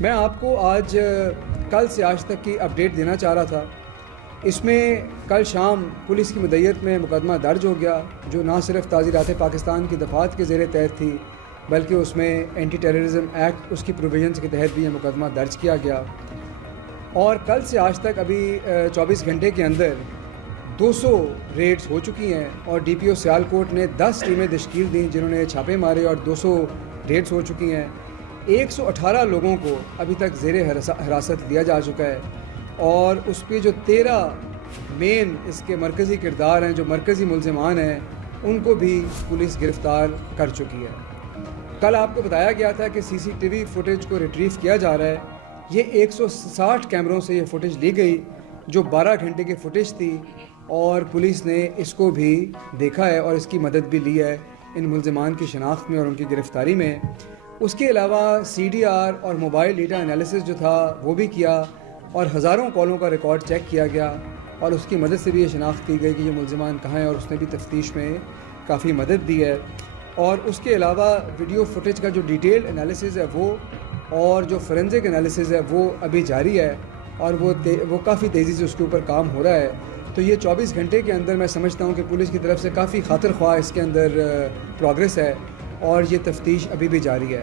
میں آپ کو آج کل سے آج تک کی اپڈیٹ دینا چاہ رہا تھا۔ اس میں کل شام پولیس کی مدیت میں مقدمہ درج ہو گیا، جو نہ صرف تعزیرات پاکستان کی دفعات کے زیر تحت تھی، بلکہ اس میں اینٹی ٹیررزم ایکٹ اس کی پروویژنس کے تحت بھی یہ مقدمہ درج کیا گیا۔ اور کل سے آج تک ابھی 24 گھنٹے کے اندر 200 ریڈز ہو چکی ہیں، اور ڈی پی او سیالکوٹ نے 10 ٹیمیں تشکیل دیں جنہوں نے چھاپے مارے، اور 200 ریڈز ہو چکی ہیں۔ 118 لوگوں کو ابھی تک زیر حراست لیا جا چکا ہے، اور اس پہ جو 13 مین اس کے مرکزی کردار ہیں، جو مرکزی ملزمان ہیں، ان کو بھی پولیس گرفتار کر چکی ہے۔ کل آپ کو بتایا گیا تھا کہ سی سی ٹی وی فوٹیج کو ریٹریو کیا جا رہا ہے۔ یہ 160 کیمروں سے یہ فوٹیج لی گئی، جو 12 گھنٹے کی فوٹیج تھی، اور پولیس نے اس کو بھی دیکھا ہے اور اس کی مدد بھی لی ہے ان ملزمان کی شناخت میں اور ان کی گرفتاری میں۔ اس کے علاوہ سی ڈی آر اور موبائل ڈیٹا انالیسس جو تھا وہ بھی کیا، اور ہزاروں کالوں کا ریکارڈ چیک کیا گیا، اور اس کی مدد سے بھی یہ شناخت کی گئی کہ یہ ملزمان کہاں ہیں، اور اس نے بھی تفتیش میں کافی مدد دی ہے۔ اور اس کے علاوہ ویڈیو فوٹیج کا جو ڈیٹیل انالیسس ہے وہ، اور جو فورینزک انالیسس ہے وہ ابھی جاری ہے، اور وہ کافی تیزی سے اس کے اوپر کام ہو رہا ہے۔ تو یہ 24 گھنٹے کے اندر میں سمجھتا ہوں کہ پولیس کی طرف سے کافی خاطر خواہ اس کے اندر پروگریس ہے، اور یہ تفتیش ابھی بھی جاری ہے۔